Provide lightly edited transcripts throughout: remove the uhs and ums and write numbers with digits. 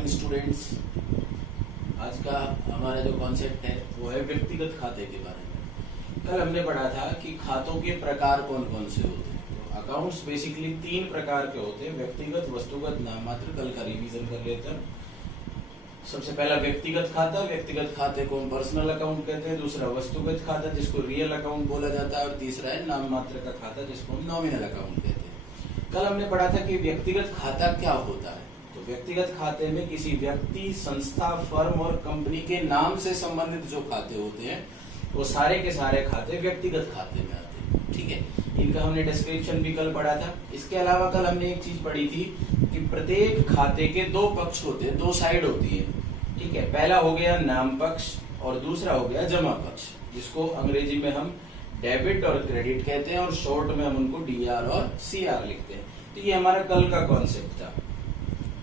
Morning students. आज का हमारा जो कॉन्सेप्ट है वो है व्यक्तिगत खाते के बारे में। कल हमने पढ़ा था कि खातों के प्रकार कौन कौन से होते हैं। तो अकाउंट्स बेसिकली 3 प्रकार के होते हैं, व्यक्तिगत, वस्तुगत, नाममात्र। कल का रिवीजन कर लेते हैं। सबसे पहला व्यक्तिगत खाता। व्यक्तिगत खाते को हम पर्सनल अकाउंट कहते हैं। दूसरा वस्तुगत खाता जिसको रियल अकाउंट बोला जाता है, और तीसरा है नाम मात्र का खाता जिसको हम नॉमिनल अकाउंट कहते हैं। कल हमने पढ़ा था कि व्यक्तिगत खाता क्या होता है। तो व्यक्तिगत खाते में किसी व्यक्ति, संस्था, फर्म और कंपनी के नाम से संबंधित जो खाते होते हैं वो सारे के सारे खाते व्यक्तिगत खाते में आते हैं। ठीक है, इनका हमने डिस्क्रिप्शन भी कल पढ़ा था। इसके अलावा कल हमने एक चीज पढ़ी थी कि प्रत्येक खाते के 2 पक्ष होते हैं, 2 साइड होती है। ठीक है, पहला हो गया नाम पक्ष और दूसरा हो गया जमा पक्ष, जिसको अंग्रेजी में हम डेबिट और क्रेडिट कहते हैं और शॉर्ट में हम उनको डीआर और सीआर लिखते हैं। तो ये हमारा कल का कॉन्सेप्ट था।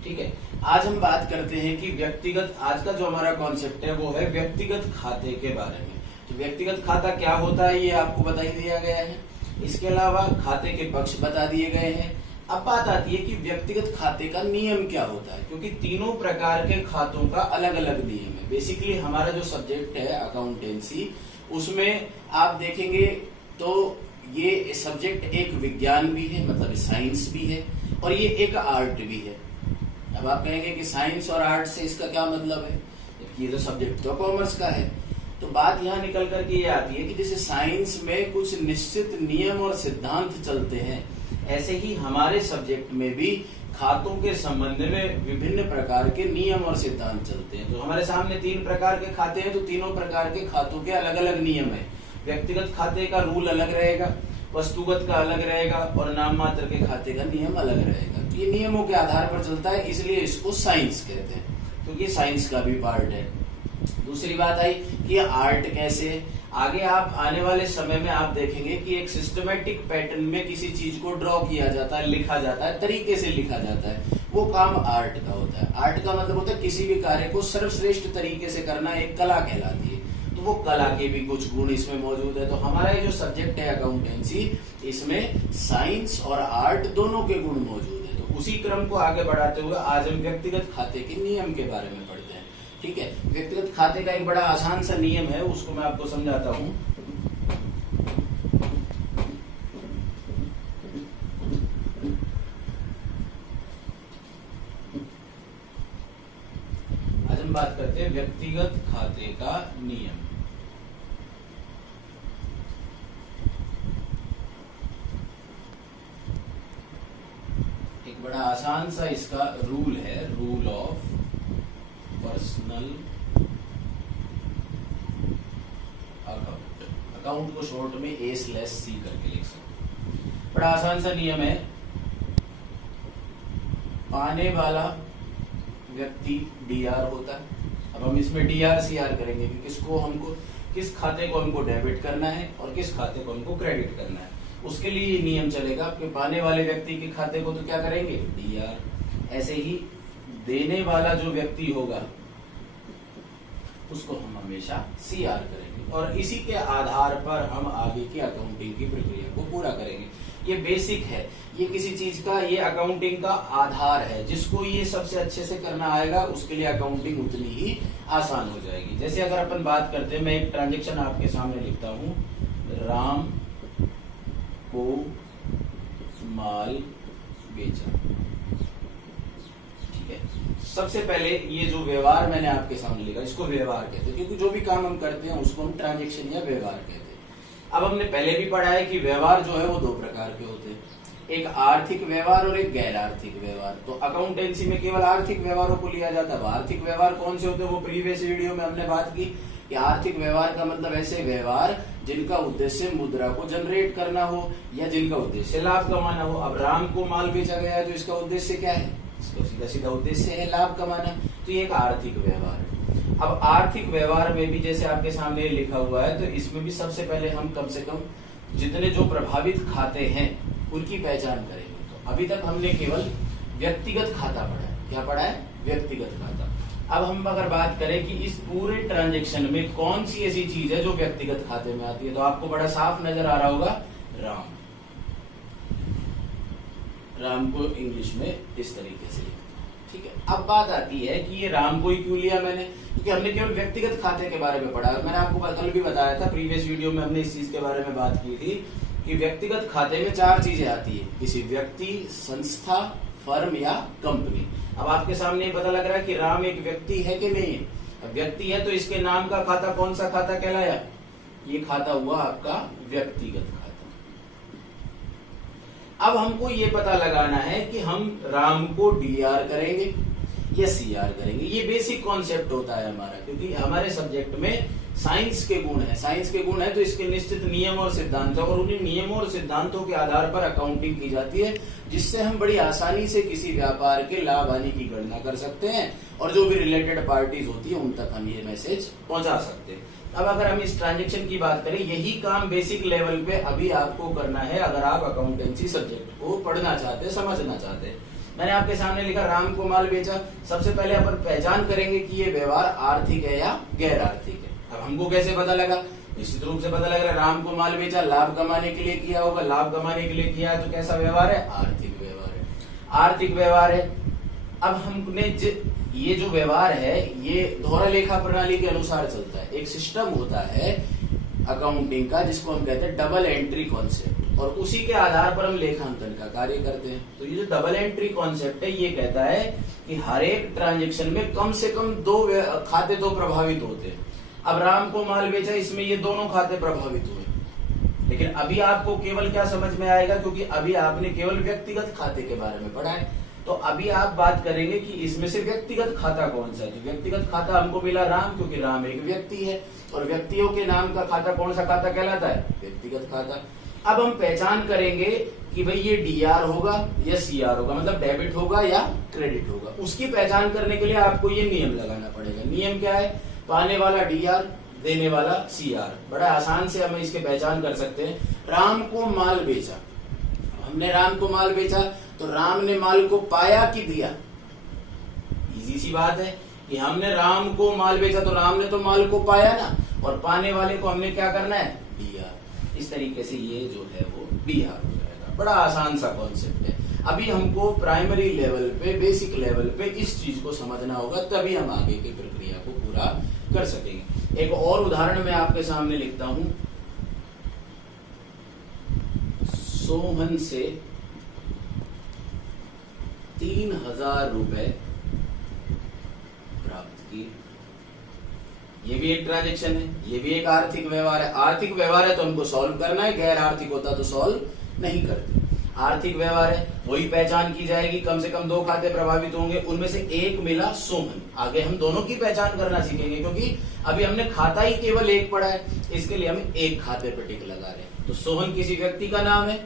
ठीक है, आज हम बात करते हैं कि व्यक्तिगत, आज का जो हमारा कॉन्सेप्ट है वो है व्यक्तिगत खाते के बारे में। तो व्यक्तिगत खाता क्या होता है ये आपको बता ही दिया गया है। इसके अलावा खाते के पक्ष बता दिए गए हैं। अब बात आती है कि व्यक्तिगत खाते का नियम क्या होता है, क्योंकि तीनों प्रकार के खातों का अलग अलग नियम है। बेसिकली हमारा जो सब्जेक्ट है अकाउंटेंसी, उसमें आप देखेंगे तो ये सब्जेक्ट एक विज्ञान भी है, मतलब साइंस भी है, और ये एक आर्ट भी है। अब आप कहेंगे कि साइंस और आर्ट से इसका क्या मतलब है, ये तो सब्जेक्ट तो कॉमर्स का है। तो बात यहाँ निकल करके ये आती है कि जैसे साइंस में कुछ निश्चित नियम और सिद्धांत चलते हैं, ऐसे ही हमारे सब्जेक्ट में भी खातों के संबंध में विभिन्न प्रकार के नियम और सिद्धांत चलते हैं। तो हमारे सामने 3 प्रकार के खाते हैं, तो तीनों प्रकार के खातों के अलग अलग नियम है। व्यक्तिगत खाते का रूल अलग रहेगा, वस्तुगत का अलग रहेगा, और नाम मात्र के खाते का नियम अलग रहेगा। तो ये नियमों के आधार पर चलता है, इसलिए इसको साइंस कहते हैं, क्योंकि तो साइंस का भी पार्ट है। दूसरी बात आई कि आर्ट कैसे। आगे आप आने वाले समय में आप देखेंगे कि एक सिस्टमेटिक पैटर्न में किसी चीज को ड्रॉ किया जाता है, लिखा जाता है, तरीके से लिखा जाता है, वो काम आर्ट का होता है। आर्ट का मतलब होता है किसी भी कार्य को सर्वश्रेष्ठ तरीके से करना, एक कला कहलाती है। तो वो कला के भी कुछ गुण इसमें मौजूद है। तो हमारा ये जो सब्जेक्ट है अकाउंटेंसी, इसमें साइंस और आर्ट दोनों के गुण मौजूद है। तो उसी क्रम को आगे बढ़ाते हुए आज हम व्यक्तिगत खाते के नियम के बारे में पढ़ते हैं। ठीक है, व्यक्तिगत खाते का एक बड़ा आसान सा नियम है, उसको मैं आपको समझाता हूं। आज हम बात करते हैं व्यक्तिगत खाते का नियम। एक बड़ा आसान सा इसका रूल है, रूल ऑफ पर्सनल अकाउंट को शॉर्ट में A/C करके लिख सकते। बड़ा आसान सा नियम है। पाने वाला व्यक्ति DR होता है। अब हम इसमें DR/CR करेंगे कि किसको हमको, किस खाते को हमको डेबिट करना है और किस खाते को हमको क्रेडिट करना है। उसके लिए ये नियम चलेगा कि पाने वाले व्यक्ति के खाते को तो क्या करेंगे, DR। ऐसे ही देने वाला जो व्यक्ति होगा उसको हम हमेशा CR करेंगे, और इसी के आधार पर हम आगे की अकाउंटिंग की प्रक्रिया को पूरा करेंगे। ये बेसिक है, ये किसी चीज का, ये अकाउंटिंग का आधार है। जिसको ये सबसे अच्छे से करना आएगा उसके लिए अकाउंटिंग उतनी ही आसान हो जाएगी। जैसे अगर अपन बात करते हैं, मैं एक ट्रांजेक्शन आपके सामने लिखता हूं, राम को माल बेचा। सबसे पहले ये जो व्यवहार मैंने आपके सामने लिखा, इसको व्यवहार कहते हैं, क्योंकि जो भी काम हम करते हैं उसको हम ट्रांजैक्शन या व्यवहार कहते हैं। अब हमने पहले भी पढ़ा है कि व्यवहार जो है वो 2 प्रकार के होते हैं, एक आर्थिक व्यवहार और एक गैर आर्थिक व्यवहार। तो अकाउंटेंसी में केवल आर्थिक व्यवहारों को लिया जाता है। आर्थिक व्यवहार कौन से होते हैं, वो प्रीवियस वीडियो में हमने बात की कि आर्थिक व्यवहार का मतलब ऐसे व्यवहार जिनका उद्देश्य मुद्रा को जनरेट करना हो या जिनका उद्देश्य लाभ कमाना हो। अब राम को माल बेचा गया है तो इसका उद्देश्य क्या है, इसका सीधा सीधा उद्देश्य है लाभ कमाना। तो ये एक आर्थिक व्यवहार है। अब आर्थिक व्यवहार में भी जैसे आपके सामने लिखा हुआ है, तो इसमें भी सबसे पहले हम कम से कम जितने जो प्रभावित खाते हैं उनकी पहचान करेंगे। तो अभी तक हमने केवल व्यक्तिगत खाता पढ़ा है। क्या पढ़ा है, व्यक्तिगत खाता। अब हम अगर बात करें कि इस पूरे ट्रांजैक्शन में कौन सी ऐसी चीज है जो व्यक्तिगत खाते में आती है, तो आपको बड़ा साफ नजर आ रहा होगा, राम। राम को इंग्लिश में इस तरीके से लिखते हैं। ठीक है, अब बात आती है कि ये राम को ही क्यों लिया मैंने, क्योंकि हमने केवल व्यक्तिगत खाते के बारे में पढ़ा। मैंने आपको कल भी बताया था, प्रीवियस वीडियो में हमने इस चीज के बारे में बात की थी कि व्यक्तिगत खाते में 4 चीजें आती है, किसी व्यक्ति, संस्था, फर्म या कंपनी। अब आपके सामने ये पता लग रहा है कि राम एक व्यक्ति है कि नहीं है। अब व्यक्ति है तो इसके नाम का खाता कौन सा खाता कहलाया, ये खाता हुआ आपका व्यक्तिगत खाता। अब हमको ये पता लगाना है कि हम राम को डीआर करेंगे या सीआर करेंगे। ये बेसिक कॉन्सेप्ट होता है हमारा, क्योंकि हमारे सब्जेक्ट में साइंस के गुण है। साइंस के गुण है तो इसके निश्चित नियम और सिद्धांत है, और उन्हीं नियमों और सिद्धांतों के आधार पर अकाउंटिंग की जाती है, जिससे हम बड़ी आसानी से किसी व्यापार के लाभ हानि की गणना कर सकते हैं, और जो भी रिलेटेड पार्टीज होती है उन तक हम ये मैसेज पहुंचा सकते हैं। अब अगर हम इस ट्रांजेक्शन की बात करें, यही काम बेसिक लेवल पे अभी आपको करना है अगर आप अकाउंटेंसी सब्जेक्ट को पढ़ना चाहते हैं, समझना चाहते हैं। मैंने आपके सामने लिखा राम को माल बेचा। सबसे पहले अपन पहचान करेंगे कि ये व्यवहार आर्थिक है या गैर आर्थिक है। अब हमको कैसे पता लगा, निश्चित रूप से पता लग रहा है राम को माल बेचा, लाभ कमाने के लिए किया होगा। लाभ कमाने के लिए किया है तो कैसा व्यवहार है, आर्थिक व्यवहार है। आर्थिक व्यवहार है। अब हमने ये जो व्यवहार है ये दोहरा लेखा प्रणाली के अनुसार चलता है। एक सिस्टम होता है अकाउंटिंग का जिसको हम कहते हैं डबल एंट्री कॉन्सेप्ट, और उसी के आधार पर हम लेखांकन का कार्य करते हैं। तो ये जो डबल एंट्री कॉन्सेप्ट है ये कहता है कि हर एक ट्रांजेक्शन में कम से कम 2 खाते तो प्रभावित होते हैं। अब राम को माल बेचा, इसमें ये दोनों खाते प्रभावित हुए, लेकिन अभी आपको केवल क्या समझ में आएगा, क्योंकि अभी आपने केवल व्यक्तिगत खाते के बारे में पढ़ा है। तो अभी आप बात करेंगे कि इसमें से व्यक्तिगत खाता कौन सा है। तो व्यक्तिगत खाता हमको मिला राम, क्योंकि राम एक व्यक्ति है, और व्यक्तियों के नाम का खाता कौन सा खाता कहलाता है, व्यक्तिगत खाता। अब हम पहचान करेंगे कि भाई ये डीआर होगा या सीआर होगा, मतलब डेबिट होगा या क्रेडिट होगा। उसकी पहचान करने के लिए आपको ये नियम लगाना पड़ेगा। नियम क्या है, पाने वाला डीआर, देने वाला सीआर। बड़ा आसान से हम इसके पहचान कर सकते हैं। राम को माल बेचा, हमने राम को माल बेचा तो राम ने माल को पाया कि दिया। इजी सी बात है कि हमने राम को माल बेचा तो राम ने तो माल को पाया ना, और पाने वाले को हमने क्या करना है, डीआर। इस तरीके से ये जो है वो डीआर हो जाएगा। बड़ा आसान सा कॉन्सेप्ट है। अभी हमको प्राइमरी लेवल पे, बेसिक लेवल पे इस चीज को समझना होगा, तभी हम आगे की प्रक्रिया को पूरा कर सकेंगे। एक और उदाहरण मैं आपके सामने लिखता हूं। सोहन से 3000 रुपए प्राप्त किए। ये भी एक ट्रांजेक्शन है, ये भी एक आर्थिक व्यवहार है। आर्थिक व्यवहार है तो हमको सॉल्व करना है, गैर आर्थिक होता तो सॉल्व नहीं करते। आर्थिक व्यवहार है, वही पहचान की जाएगी। कम से कम 2 खाते प्रभावित होंगे, उनमें से एक मिला सोहन। आगे हम दोनों की पहचान करना सीखेंगे, क्योंकि अभी हमने खाता ही केवल एक पढ़ा है, इसके लिए हम एक खाते पर टिक लगा रहे हैं। तो सोहन किसी व्यक्ति का नाम है,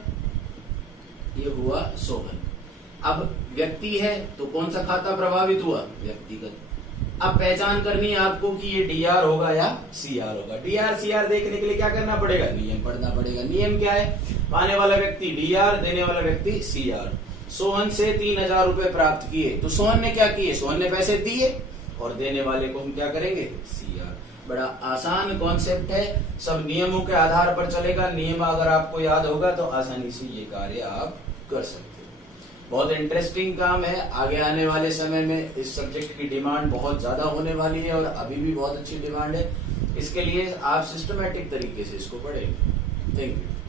ये हुआ सोहन। अब व्यक्ति है तो कौन सा खाता प्रभावित हुआ, व्यक्तिगत। अब पहचान करनी है आपको कि ये डीआर होगा या सीआर होगा। डीआर सीआर देखने के लिए क्या करना पड़ेगा, नियम पढ़ना पड़ेगा। नियम क्या है, पाने वाला व्यक्ति डीआर, देने वाला व्यक्ति सीआर। सोहन से 3000 रुपए प्राप्त किए, तो सोहन ने क्या किए, सोहन ने पैसे दिए, और देने वाले को हम क्या करेंगे, सीआर। बड़ा आसान कॉन्सेप्ट है, सब नियमों के आधार पर चलेगा। नियम अगर आपको याद होगा तो आसानी से ये कार्य आप कर सकते हो। बहुत इंटरेस्टिंग काम है। आगे आने वाले समय में इस सब्जेक्ट की डिमांड बहुत ज्यादा होने वाली है, और अभी भी बहुत अच्छी डिमांड है। इसके लिए आप सिस्टमैटिक तरीके से इसको पढ़ेंगे। Thank you.